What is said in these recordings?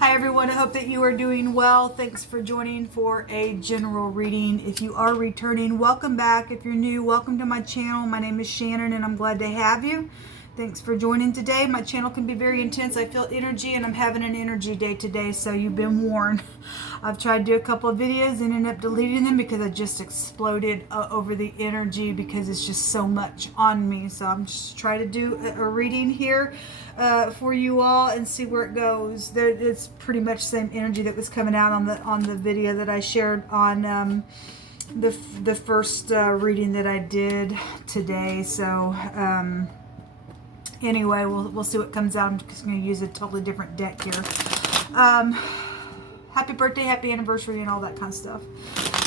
Hi everyone, I hope that you are doing well. Thanks for joining for a general reading. If you are returning, welcome back. If you're new, welcome to my channel. My name is Shannon and I'm glad to have you. Thanks for joining today. My channel can be very intense. I feel energy and I'm having an energy day today, so you've been warned. I've tried to do a couple of videos and ended up deleting them because I just exploded over the energy because it's just so much on me. So I'm just trying to do a reading here for you all and see where it goes. It's pretty much the same energy that was coming out on the video that I shared on the first reading that I did today. So anyway, we'll see what comes out. I'm just going to use a totally different deck here. Happy birthday, happy anniversary, and all that kind of stuff.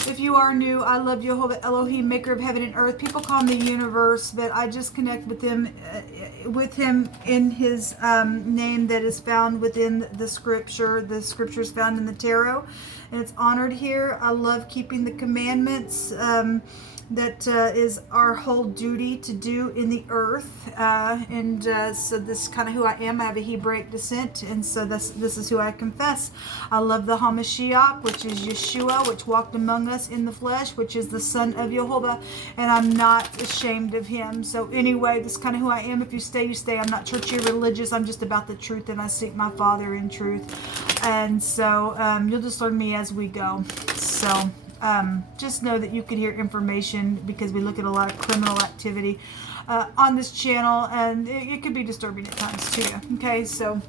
If you are new, I love Jehovah Elohim, maker of heaven and earth. People call him the universe, but I just connect with him in his name that is found within the scripture. The scripture is found in the tarot, and it's honored here. I love keeping the commandments. That is our whole duty to do in the earth, so this is kind of who I am. I have a Hebraic descent, and so this is who I confess. I love the HaMashiach, which is Yeshua, which walked among us in the flesh, which is the Son of Jehovah, and I'm not ashamed of him. So anyway, this is kind of who I am. If you stay, you stay. I'm not churchy or religious. I'm just about the truth, and I seek my Father in truth. And so you'll just learn me as we go. So just know that you can hear information because we look at a lot of criminal activity on this channel, and it could be disturbing at times too. Okay, so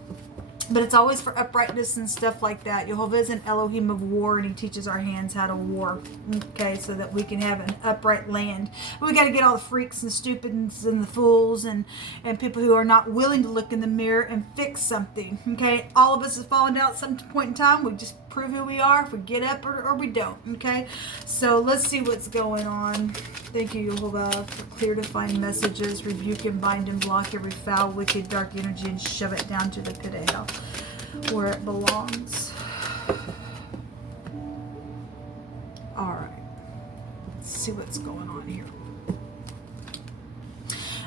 but it's always for uprightness and stuff like that. Jehovah is an Elohim of war, and he teaches our hands how to war, okay, so that we can have an upright land. But we got to get all the freaks and stupids and the fools and people who are not willing to look in the mirror and fix something, okay? All of us have fallen down at some point in time. We just prove who we are if we get up or we don't, okay? So let's see what's going on. Thank you, Jehovah, for clear defined messages. Rebuke and bind and block every foul, wicked, dark energy and shove it down to the pit of hell where it belongs. All right, let's see what's going on here.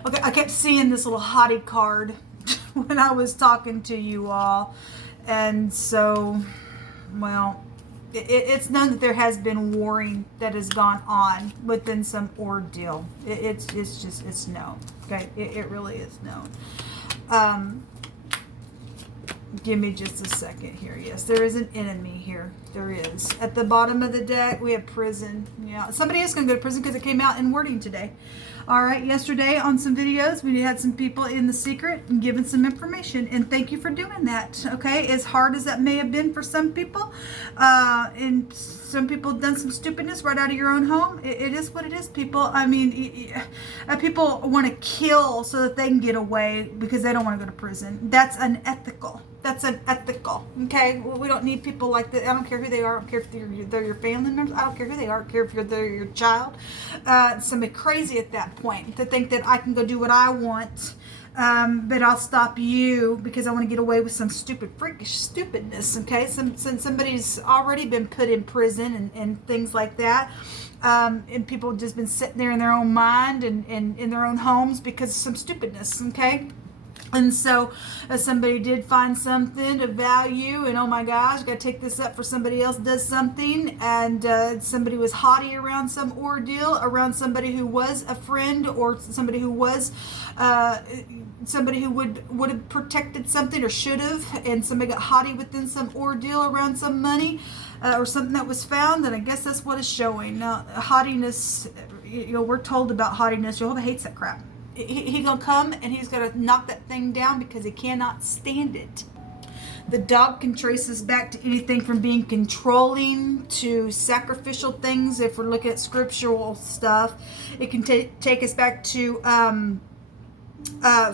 Okay, I kept seeing this little hottie card when I was talking to you all, and so, well, it's known that there has been warring that has gone on within some ordeal. It's known. Okay, it really is known. Give me just a second here. Yes, there is an enemy here. There is. At the bottom of the deck, we have prison. Yeah, somebody is going to go to prison because it came out in wording today. All right, yesterday on some videos, we had some people in the secret and giving some information, and thank you for doing that. Okay, as hard as that may have been for some people, and some people have done some stupidness right out of your own home. It is what it is, people. I mean, people want to kill so that they can get away because they don't want to go to prison. That's unethical. That's unethical. Okay, we don't need people like that. I don't care who they are. I don't care if they're your family members. I don't care who they are. I don't care if they're your child. Somebody crazy at that point to think that I can go do what I want, but I'll stop you because I want to get away with some stupid, freakish stupidness. Okay, somebody's already been put in prison and things like that. And people have just been sitting there in their own mind and in their own homes because of some stupidness. Okay. And so somebody did find something of value, and oh my gosh, got to take this up for somebody else does something, and somebody was haughty around some ordeal, around somebody who was a friend or somebody who was somebody who would have protected something or should have, and somebody got haughty within some ordeal around some money or something that was found, and I guess that's what is showing. Now, haughtiness, we're told about haughtiness. Jehovah hates that crap. He's going to come and he's going to knock that thing down because he cannot stand it. The dog can trace us back to anything from being controlling to sacrificial things. If we're looking at scriptural stuff, it can take us back to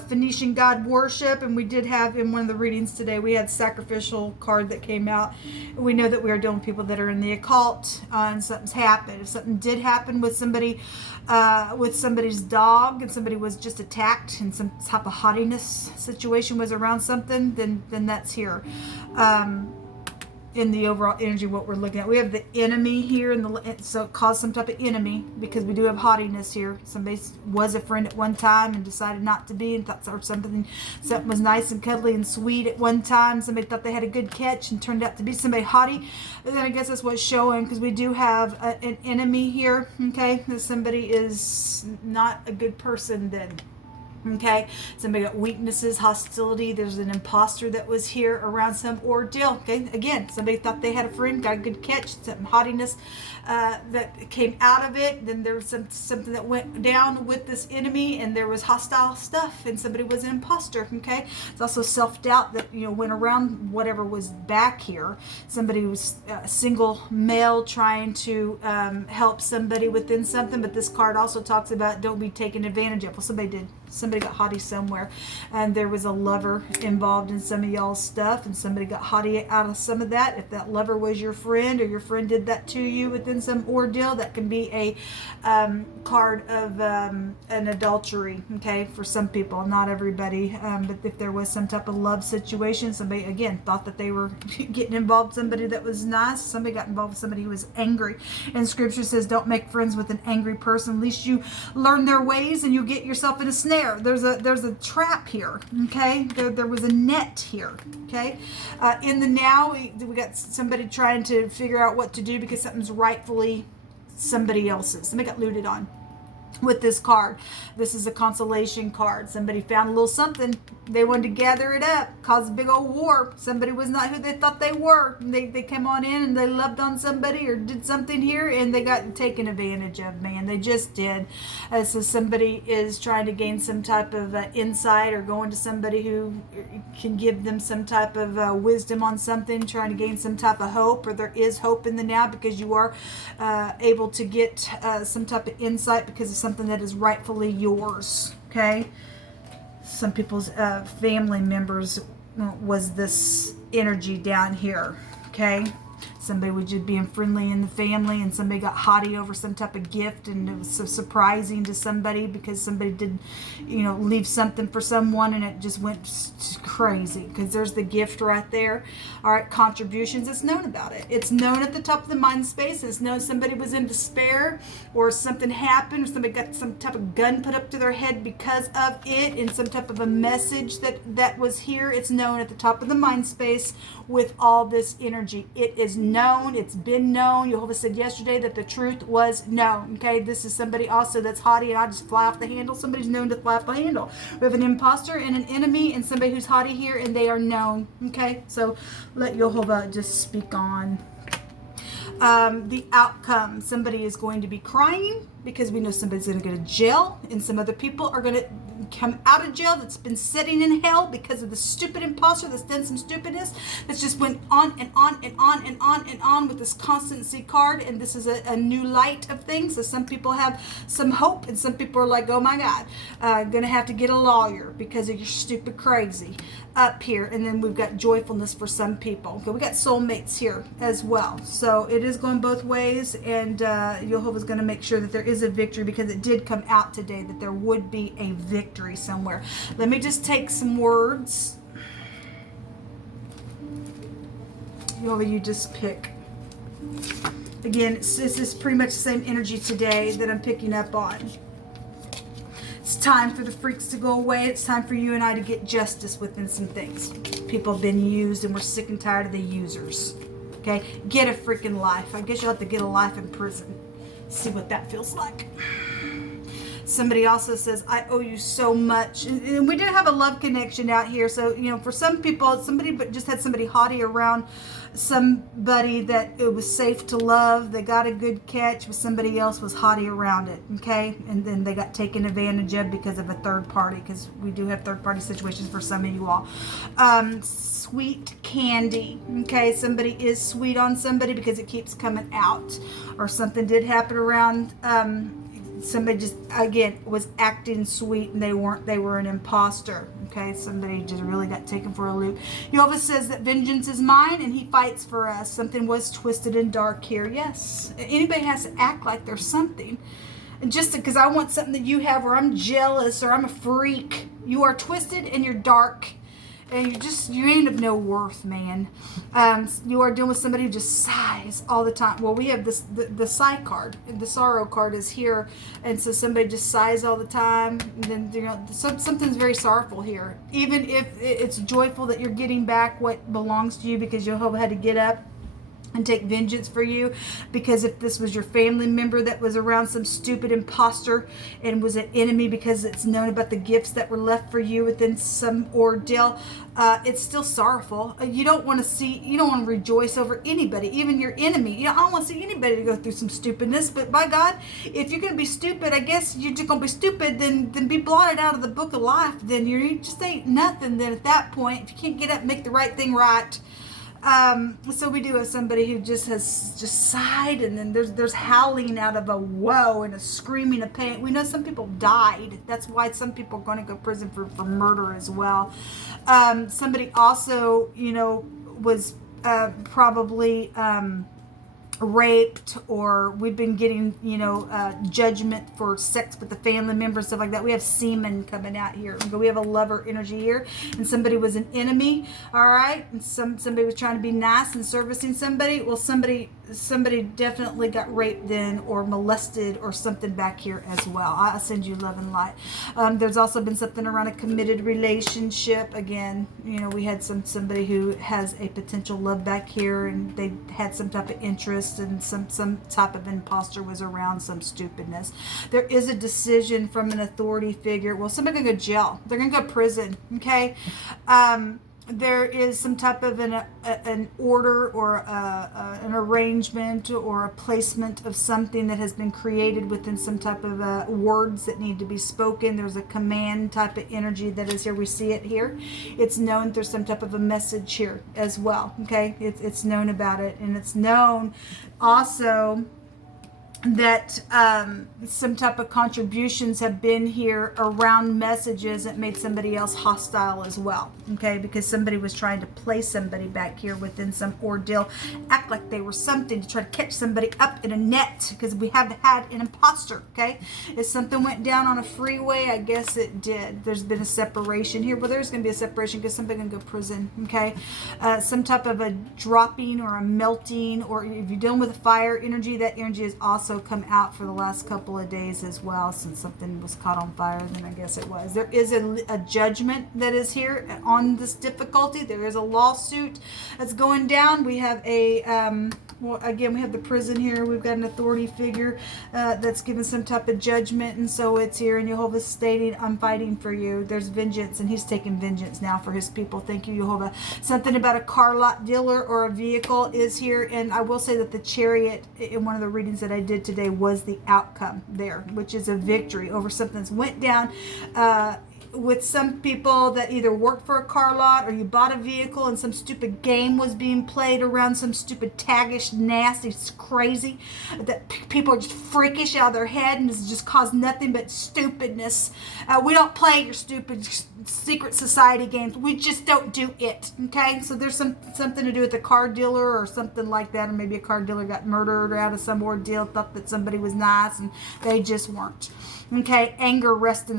Phoenician god worship, and we did have in one of the readings today, we had sacrificial card that came out. We know that we are dealing with people that are in the occult, and something's happened. If something did happen with somebody, with somebody's dog, and somebody was just attacked and some type of haughtiness situation was around something, then that's here. in the overall energy what we're looking at. We have the enemy here, so it caused some type of enemy because we do have haughtiness here. Somebody was a friend at one time and decided not to be, and thought something was nice and cuddly and sweet at one time. Somebody thought they had a good catch and turned out to be somebody haughty. And then I guess that's what's showing, because we do have an enemy here. Okay, that somebody is not a good person then. Okay, somebody got weaknesses, hostility. There's an imposter that was here around some ordeal. Okay, again, somebody thought they had a friend, got a good catch, some haughtiness that came out of it. Then there was something that went down with this enemy, and there was hostile stuff, and somebody was an imposter. Okay, it's also self-doubt that went around whatever was back here. Somebody was a single male trying to help somebody within something, but this card also talks about don't be taken advantage of. Well, somebody did. Somebody got haughty somewhere, and there was a lover involved in some of y'all's stuff, and somebody got haughty out of some of that. If that lover was your friend, or your friend did that to you within some ordeal, that can be a card of an adultery. Okay, for some people, not everybody, but if there was some type of love situation, somebody again thought that they were getting involved with somebody that was nice. Somebody got involved with somebody who was angry, and Scripture says don't make friends with an angry person. At least you learn their ways, and you get yourself in a snare. There's a trap here. Okay, there was a net here. Okay, in the now we got somebody trying to figure out what to do because something's rightfully somebody else's. Somebody got looted on with this card. This is a consolation card. Somebody found a little something. They wanted to gather it up, cause a big old war. Somebody was not who they thought they were. They came on in and they loved on somebody or did something here, and they got taken advantage of, man. They just did. So somebody is trying to gain some type of insight, or going to somebody who can give them some type of wisdom on something, trying to gain some type of hope, or there is hope in the now because you are able to get some type of insight because of something that is rightfully yours. Okay, some people's family members was this energy down here. Okay, somebody was just being friendly in the family, and somebody got haughty over some type of gift, and it was so surprising to somebody because somebody did leave something for someone, and it just went crazy because there's the gift right there. All right, contributions. It's known about it. It's known at the top of the mind space. It's known somebody was in despair, or something happened, or somebody got some type of gun put up to their head because of it, and some type of a message that was here. It's known at the top of the mind space with all this energy. It is known. It's been known. Jehovah said yesterday that the truth was known. Okay, this is somebody also that's haughty, and I just fly off the handle. Somebody's known to fly off the handle. We have an imposter and an enemy, and somebody who's haughty here, and they are known. Okay, so let Jehovah just speak on the outcome. Somebody is going to be crying because we know somebody's going to go to jail, and some other people are going to come out of jail that's been sitting in hell because of the stupid imposter that's done some stupidness that's just went on and on and on and on and on with this constancy card. And this is a new light of things. So some people have some hope, and some people are like, oh my God, gonna have to get a lawyer because of your stupid crazy up here. And then we've got joyfulness for some people. Okay, we got soulmates here as well. So it is going both ways, and Jehovah's going to make sure that there is a victory, because it did come out today that there would be a victory somewhere. Let me just take some words. Jehovah, you just pick. Again, this is pretty much the same energy today that I'm picking up on. It's time for the freaks to go away. It's time for you and I to get justice within some things. People have been used, and we're sick and tired of the users. Okay? Get a freaking life. I guess you'll have to get a life in prison. See what that feels like. Somebody also says, I owe you so much. And we did have a love connection out here. So, for some people, somebody just had somebody haughty around somebody that it was safe to love. They got a good catch, but somebody else was haughty around it. Okay? And then they got taken advantage of because of a third party, because we do have third party situations for some of you all. Sweet candy. Okay? Somebody is sweet on somebody because it keeps coming out. Or something did happen around somebody just again was acting sweet, and they weren't. They were an imposter. Okay, somebody just really got taken for a loop. Jehovah says that vengeance is mine, and he fights for us. Something was twisted and dark here. Yes, anybody has to act like there's something. And just because I want something that you have, or I'm jealous, or I'm a freak, you are twisted and you're dark. and you ain't of no worth, man. You are dealing with somebody who just sighs all the time. Well, we have the sigh card. The sorrow card is here, and so somebody just sighs all the time. And then something's very sorrowful here. Even if it's joyful that you're getting back what belongs to you, because Jehovah had to get up and take vengeance for you, because if this was your family member that was around some stupid imposter and was an enemy because it's known about the gifts that were left for you within some ordeal, it's still sorrowful. You don't want to rejoice over anybody, even your enemy. I don't want to see anybody to go through some stupidness, but by God, if you're going to be stupid, I guess you're just going to be stupid, then be blotted out of the book of life. Then you just ain't nothing. Then at that point, if you can't get up and make the right thing right. So we do have somebody who has sighed, and then there's howling out of a woe and a screaming of pain. We know some people died. That's why some people are going to go to prison for murder as well. Somebody also, was probably raped, or we've been getting judgment for sex with the family members, stuff like that. We have semen coming out here. We have a lover energy here, and somebody was an enemy, all right, and somebody was trying to be nice and servicing somebody. Well, somebody definitely got raped then, or molested, or something back here as well. I send you love and light. There's also been something around a committed relationship. Again, we had somebody who has a potential love back here, and they had some type of interest, and some type of imposter was around some stupidness. There is a decision from an authority figure. Well, somebody can go to jail. They're going to go to prison. Okay. There is some type of an order, or an arrangement, or a placement of something that has been created within some type of words that need to be spoken. There's a command type of energy that is here. We see it here. It's known there's some type of a message here as well. Okay, it's known about it, and it's known also that some type of contributions have been here around messages that made somebody else hostile as well. Okay, because somebody was trying to place somebody back here within some ordeal, act like they were something to try to catch somebody up in a net, because we have had an imposter. Okay, if something went down on a freeway, I guess it did. There's been a separation here. Well, there's going to be a separation because somebody can go to prison. Okay, some type of a dropping or a melting, or if you're dealing with a fire energy, that energy is also come out for the last couple of days as well, since something was caught on fire. Then I guess it was. There is a judgment that is here on this difficulty. There is a lawsuit that's going down. We have a well, again, we have the prison here. We've got an authority figure that's given some type of judgment, and so it's here. And Jehovah's stating, I'm fighting for you. There's vengeance, and he's taking vengeance now for his people. Thank you, Jehovah. Something about a car lot dealer or a vehicle is here, and I will say that the chariot in one of the readings that I did today was the outcome there, which is a victory over something that's went down with some people that either worked for a car lot, or you bought a vehicle and some stupid game was being played around, some stupid taggish, nasty, crazy, that people are just freakish out of their head, and it's just caused nothing but stupidness. We don't play your stupid secret society games. We just don't do it. Okay, so there's something to do with a car dealer or something like that, or maybe a car dealer got murdered out of some ordeal, thought that somebody was nice and they just weren't. Okay, anger rests in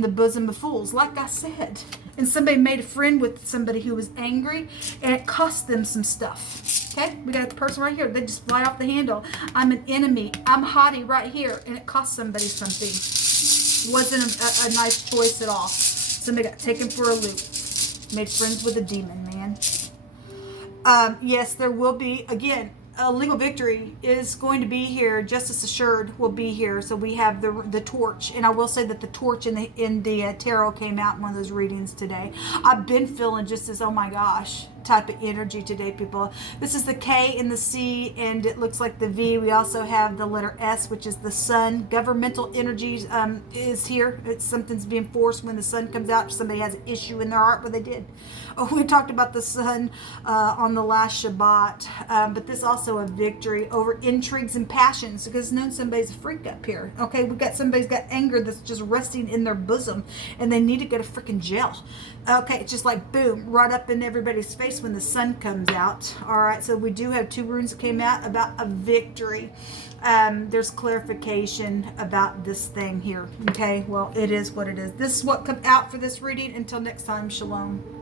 the bosom of fools, like I said. And somebody made a friend with somebody who was angry, and it cost them some stuff. Okay, we got the person right here. They just fly off the handle. I'm an enemy. I'm haughty right here, and it cost somebody something. Wasn't a nice choice at all. Somebody got taken for a loop. Made friends with a demon, man. Yes, there will be, again, a legal victory is going to be here. Justice assured will be here. So we have the torch, and I will say that the torch in the tarot came out in one of those readings today. I've been feeling just this, oh my gosh, type of energy today, people. This is the K and the C, and it looks like the V. We also have the letter S, which is the sun. Governmental energies is here. It's something's being forced when the sun comes out. Somebody has an issue in their heart. Well, they did. Oh, we talked about the sun on the last Shabbat, but this also a victory over intrigues and passions, because known somebody's a freak up here. Okay, we got somebody's got anger that's just resting in their bosom, and they need to go to freaking jail. Okay, it's just like boom, right up in everybody's face when the sun comes out. All right, so we do have two runes that came out about a victory. There's clarification about this thing here. Okay, well, it is what it is. This is what come out for this reading. Until next time, shalom.